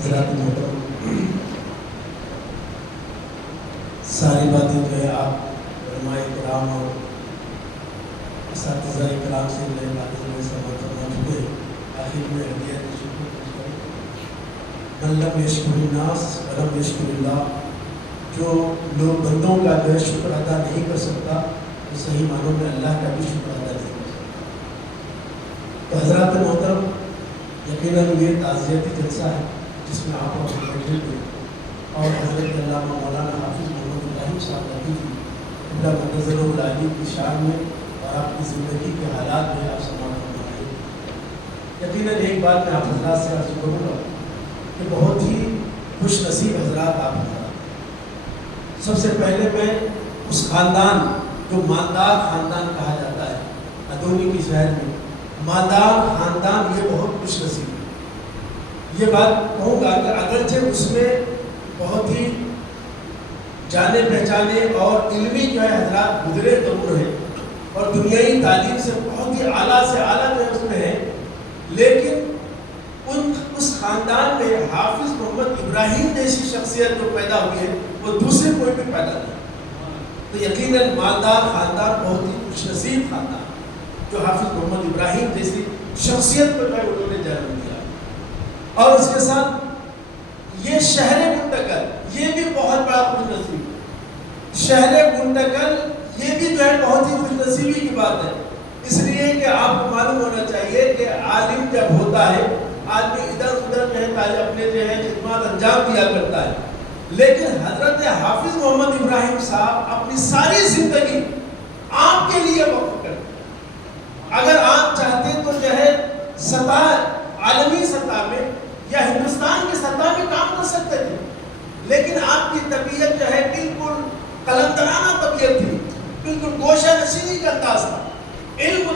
حضرات محترم، ساری باتیں جو ہے آپ علماء کرام اور اساتذہ کرام سے سمجھ چکے ہیں۔ آخر میں ہدیہ من لم یشکر الناس ولم یشکر اللہ، جو لوگ بندوں کا جو ہے شکر ادا نہیں کر سکتا وہ صحیح معنوں میں اللہ کا بھی شکر ادا نہیں کر سکتا۔ تو حضرات محترم، یقیناً یہ تعزیتی جلسہ ہے جس میں آپ بیٹھے ہوئے اور حضرت علامہ مولانا حافظ محمد ابراہیم صاحب قبلہ منتظر العالی کی شان میں اور آپ کی زندگی کے حالات میں آپ سماعت فرما رہے ہیں۔ یقیناً ایک بات میں آپ حضرات سے عرض کروں گا کہ بہت ہی خوش نصیب حضرات آپ حضرات۔ سب سے پہلے میں اس خاندان جو مالدار خاندان کہا جاتا ہے ادونی کی شہر میں، مالدار خاندان، یہ بہت خوش نصیب ہے۔ یہ بات کہوں گا کہ اگرچہ اس میں بہت ہی جانے پہچانے اور علمی جو ہے حضرات گزرے ضرور ہیں اور دنیائی تعلیم سے بہت ہی اعلیٰ سے اعلیٰ جو ہے اس میں ہے، لیکن اس خاندان میں حافظ محمد ابراہیم جیسی شخصیت جو پیدا ہوئی ہے وہ دوسرے کوئی بھی پیدا نہیں۔ تو یقیناً مالدار خاندان بہت ہی خوش نصیب خاندان جو حافظ محمد ابراہیم جیسی شخصیت کو جو ہے انہوں نے جنم دیا۔ اور اس کے ساتھ یہ شہر گنڈکل، یہ بھی بہت بڑا خوش نصیب ہے۔ شہر گنڈکل یہ بھی جو ہے بہت ہی خوش نصیبی کی بات ہے، اس لیے کہ آپ کو معلوم ہونا چاہیے کہ عالم جب ہوتا ہے آدمی ادھر ادھر جو ہے اپنے جو ہے خدمات انجام دیا کرتا ہے، لیکن حضرت حافظ محمد ابراہیم صاحب اپنی ساری زندگی آپ کے لیے وقف کرتے ہیں۔ اگر آپ چاہتے تو جو ہے سطح عالمی سطح میں یا ہندوستان کی سطح میں کام کر سکتے تھے، لیکن آپ کی طبیعت جو ہے بالکل قلندرانہ طبیعت تھی، بالکل گوشہ نشینی کا انداز تھا، علم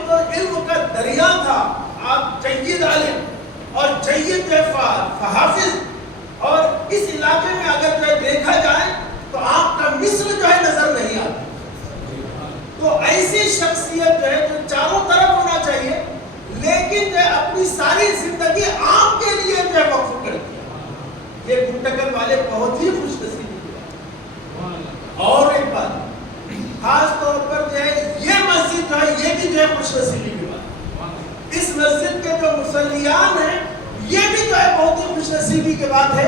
کا دریا تھا۔ آپ جید عالم اور جید حافظ، اور اس علاقے میں اگر جو ہے دیکھا جائے تو آپ کا مثل جو ہے نظر نہیں آتا۔ تو ایسی شخصیت جو ہے جو چاروں طرف ہونا چاہیے، لیکن جو ہے اپنی ساری زندگی آپ کے لیے جو ہے وقف کر دیا۔ یہ گنڈکل والے بہت ہی خوش نصیبی کی۔ اور ایک بات خاص طور پر جو ہے یہ مسجد جو ہے یہ بھی جو ہے خوش نصیبی کی بات، اس مسجد کے جو مصلیان ہیں یہ بھی جو ہے بہت ہی خوش نصیبی کی بات ہے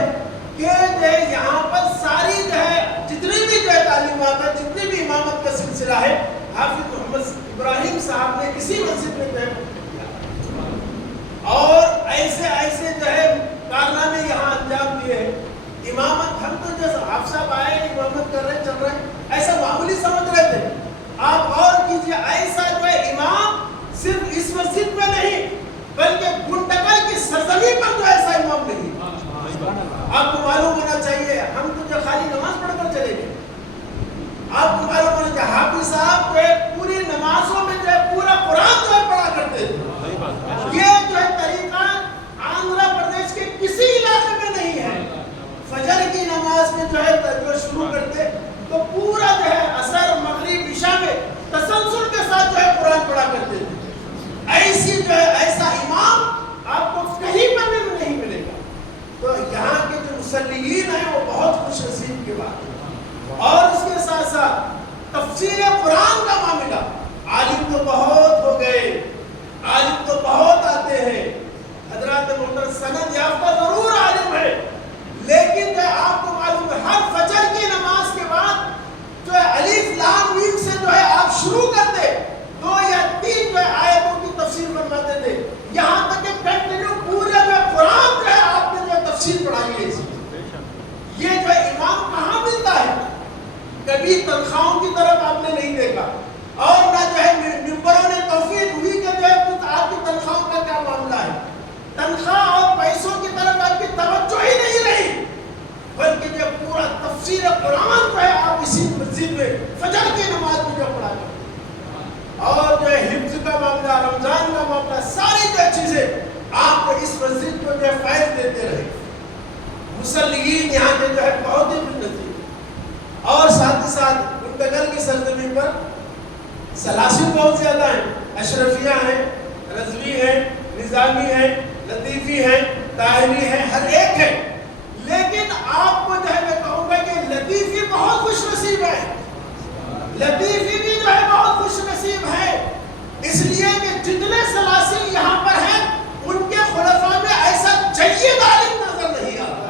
کہ جو ہے یہاں پر ساری جو ہے جتنی بھی جو ہے تعلیمات ہے، جتنی بھی امامت کا سلسلہ ہے، حافظ محمد ابراہیم صاحب نے اسی مسجد میں جو ہے اور ایسے ایسے جو ہے کارنامے یہاں انجام دیے ہیں۔ امامت ہم تو جیسے آپ صاحب آئے امامت کر رہے چل رہے ایسا معمولی سمجھ رہے تھے، آپ اور کیجئے ایسا جو ہے امام صرف اس مسجد میں نہیں بلکہ گنڈکل کی سرزمین پر جو ایسا امام نہیں۔ آپ کو معلوم ہونا چاہیے ہم تو جو خالی نماز پڑھ کر چلے گئے، آپ کو معلوم ہونا چاہیے حافظ صاحب جو ہے پوری نمازوں میں جو ہے پورا قرآن جو ہے پڑھا کرتے تھے۔ یہ جو ہے طریقہ آندھرا پردیش کے کسی علاقے میں نہیں ہے۔ فجر کی نماز میں جو ہے جو شروع کرتے تو پورا جو ہے عصر مغرب عشاء میں تسلسل کے ساتھ جو ہے قرآن پڑھا کرتے تھے۔ ایسی جو ہے ایسا امام آپ کو کہیں پر بھی نہیں ملے گا۔ تو یہاں کے جو مصلیین ہیں وہ بہت خوش نصیب کی بات ہے۔ اور اس کے ساتھ ساتھ تفسیر قرآن کا معاملہ، عالم تو بہت ہو گئے، عالم تو بہت آتے ہیں، حضرات محترم سند یافتہ ضرور عالم ہے، لیکن جو آپ کو معلوم ہے ہر فجر کی نماز کے بعد جو ہے الف لام میم سے جو ہے آپ شروع کرتے 2 یا 3 جو ہے آیتوں کی تفسیر فرماتے تھے، یہاں تک کہ کنٹینیو پورے جو ہے قرآن جو ہے آپ نے جو ہے تفسیر پڑھائی ہے۔ یہ جو ہے امام کہاں ملتا ہے؟ کبھی تنخواہوں کی طرف آپ نے نہیں دیکھا، اور نہ جو ہے ممبروں نے توفیق ہوئی کہ جو ہے آپ کی تنخواہوں کا کیا معاملہ ہے، تنخواہ اور پیسوں کی طرف آپ کی توجہ ہی نہیں رہی، بلکہ جو پورا تفسیر قرآن جو ہے آپ اسی مسجد میں فجر کی نماز میں جو پڑھا کرتے، اور جو ہے حفظ کا معاملہ، رمضان کا معاملہ، ساری جو چیزیں آپ کو اس مسجد کو جو ہے فیض دیتے رہے۔ مصلیین یہاں کے جو ہے بہت ہی خوش نصیب، اور ساتھ ہی ساتھ گنڈکل کی سرزمین پر سلاسل بہت زیادہ ہیں، اشرفیہ ہیں، رضوی ہیں، نظامی ہیں، لطیفی ہیں، طاہری ہیں، ہر ایک ہے، آپ کو جو ہے میں کہوں گا کہ لطیفی بہت خوش نصیب ہے، لطیفی بھی جو ہے بہت خوش نصیب ہے، اس لیے کہ جتنے سلاسل یہاں پر ہیں ان کے خلفاء میں ایسا جید عالم نظر نہیں آتا۔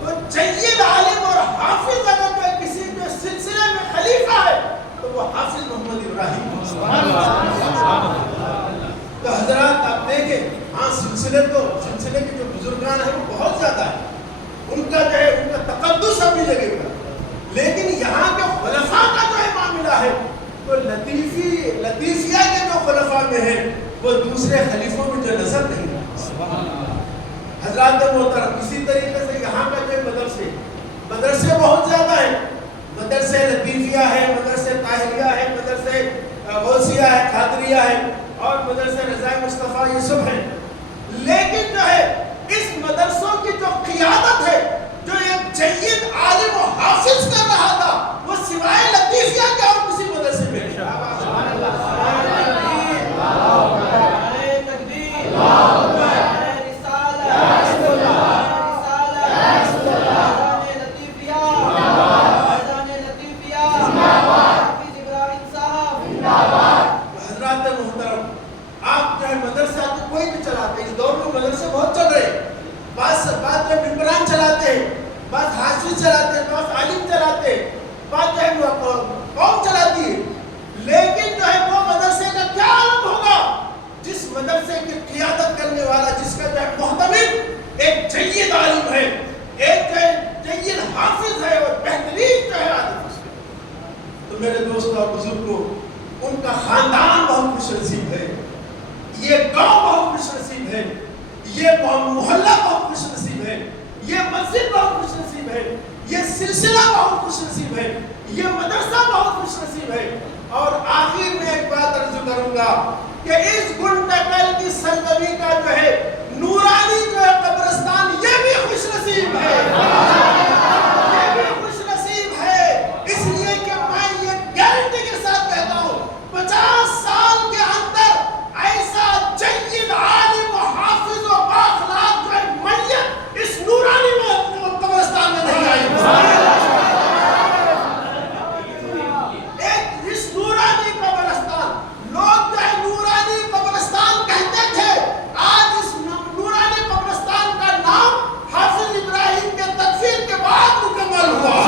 تو جید عالم اور حافظ اگر جو کسی کے سلسلے میں خلیفہ ہے تو وہ حافظ محمد ابراہیم۔ تو حضرات آپ دیکھیں، ہاں سلسلے کے جو بزرگان ہیں وہ بہت زیادہ ہیں، ان کا جو ہے ان کا تقدس اپنی جگہ پر، لیکن یہاں کے خلفاء کا جو ہے معاملہ ہے تو لطیفیہ کے جو خلفاء میں ہیں وہ دوسرے خلیفوں میں جو نظر نہیں آتا۔ حضرات محترم، اسی طریقے سے یہاں کا جو مدرسے بہت زیادہ ہیں، مدرسے لطیفیہ ہے، مدرسے طاہریہ ہے، مدرسے غوثیہ ہے، قادریہ ہے، اور مدرسے رضا مصطفیٰ، یہ سب ہیں، لیکن جو ہے اس مدرسوں کی جو قیادت ہے، جو ایک جید عالم و حافظ کر رہا تھا، وہ سوائے لطیفیہ کے اور کسی مدرسے میں چلاتے ہیں، بعض عالم چلاتے ہیں، بعض جو ہے قوم چلاتی ہے، لیکن جو ہے وہ مدرسے کا کیا عالم ہوگا جس مدرسے کی قیادت کرنے والا، جس کا جو ہے محتمل ایک جید عالم ہے، ایک جید حافظ ہے اور بہترین جو ہے عالم۔ تو میرے دوست اور بزرگوں، ان کا خاندان بہت خوش نصیب ہے، یہ گاؤں بہت خوش نصیب ہے، یہ محلہ بہت خوش نصیب ہے، یہ مسجد بہت خوش نصیب ہے، یہ سلسلہ بہت خوش نصیب ہے، یہ مدرسہ بہت خوش نصیب ہے۔ اور آخر میں ایک بات عرض کروں گا کہ اس گنڈکل کی سرزمین کا جو ہے نورانی جو ہے قبرستان، یہ بھی خوش نصیب ہے، یہ بھی خوش نصیب ہے، اس لیے کہ میں یہ گارنٹی کے ساتھ کہتا ہوں 50 سال کے اندر ایسا جید عالم و حافظ و بااخلاق جو ہے میت اس نورانی میں قبرستان میں نہیں آئی۔ ایک اس نورانی قبرستان، لوگ جو ہے نورانی قبرستان کہتے تھے، آج اس نورانی قبرستان کا نام حافظ ابراہیم کے تکفیر کے بعد مکمل ہوا۔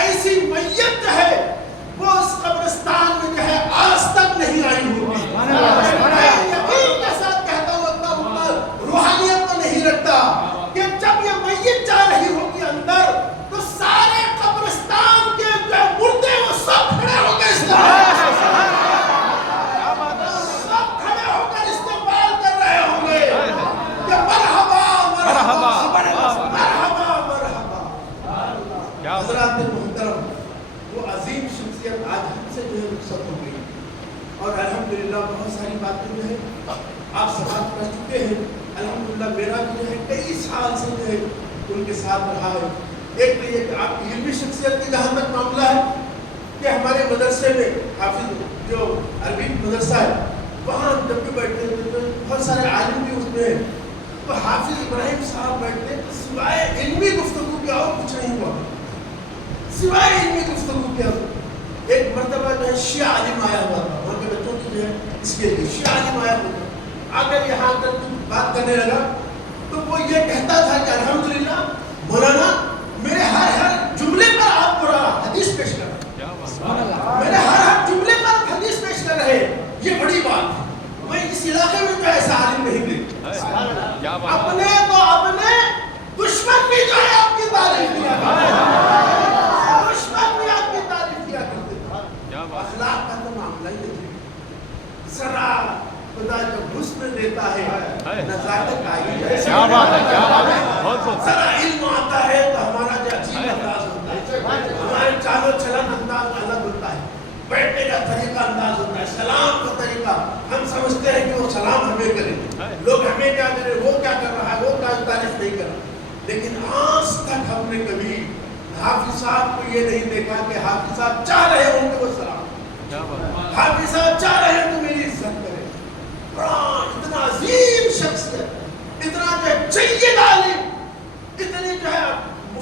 ایسی میت جو ہے وہ اس قبرستان میں جو ہے آج تک نہیں آئی ہوگی۔ میں یقین کے ساتھ کہتا ہوں، اتنا روحانیت تو نہیں رکھتا کہ جب یہ میت جا رہی ہوگی اندر تو سارے قبرستان کے جو مردے وہ سب کھڑے ہو کر استقبال کر رہے ہوں گے کہ مرحبا مرحبا مرحبا مرحبا۔ حضرات محترم، وہ عظیم شخصیت آج ہم سے جو ہے رخصت ہو گئی، اور الحمدللہ بہت ساری باتیں جو ہے آپ سماعت کر چکے ہیں۔ الحمدللہ میرا بھی جو ہے کئی سال سے جو ہے ان کے ساتھ رہا ہے۔ ایک تو یہ کہ آپ کی علمی شخصیت کی جہاں تک معاملہ ہے کہ ہمارے مدرسے میں حافظ جو عربی مدرسہ ہے، وہاں جب بھی بیٹھتے ہیں تو بہت سارے عالم بھی اس میں ہیں، تو حافظ ابراہیم صاحب بیٹھتے ہیں تو سوائے علمی گفتگو کے اور کچھ نہیں ہوا، سوائے علمی گفتگو کے۔ ایک مرتبہ جو ہے شیعہ عالم آیا ہوا تھا، وہاں کے بچوں کی جو ہے اس کے لیے شیعہ عالم آیا ہوا تھا، آ کر یہاں کر بات کرنے لگا تو وہ یہ کہتا تھا کہ الحمدللہ مولانا میرے ہر جملے پر آپ کو حدیث پیش کر رہے، میرے ہر جملے پر حدیث پیش کر رہے، یہ بڑی بات ہے۔ میں اس علاقے میں جو ایسا عالم نہیں دیکھتا، اپنے تو اپنے دشمن بھی جو ہے آپ کی تعریف کیا کرتے، دشمن بھی آپ کی تعریف کیا کرتے۔ اخلاق کا تو معاملہ ہی نہیں، ذرا خدا جب حسن دیتا ہے نزاکت آئی ہے، کیا بات ہے، کیا بات ہے، ذرا علم آتا ہے تو ہمارا جو عجیب انداز ہوتا ہے، ہمارے چالو چلن انداز الگ ہوتا ہے، بیٹھنے کا طریقہ انداز ہوتا ہے، سلام کا طریقہ، ہم سمجھتے ہیں کہ وہ سلام ہمیں کرے، لوگ ہمیں کیا کرے، وہ کیا کر رہا ہے، وہ کیا تعریف نہیں کر رہا، لیکن آج تک ہم نے کبھی حافظ صاحب کو یہ نہیں دیکھا کہ حافظ صاحب چاہ رہے ہوں کہ وہ سلام، حافظ صاحب چاہ رہے ہیں تو میری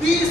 30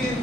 3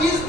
20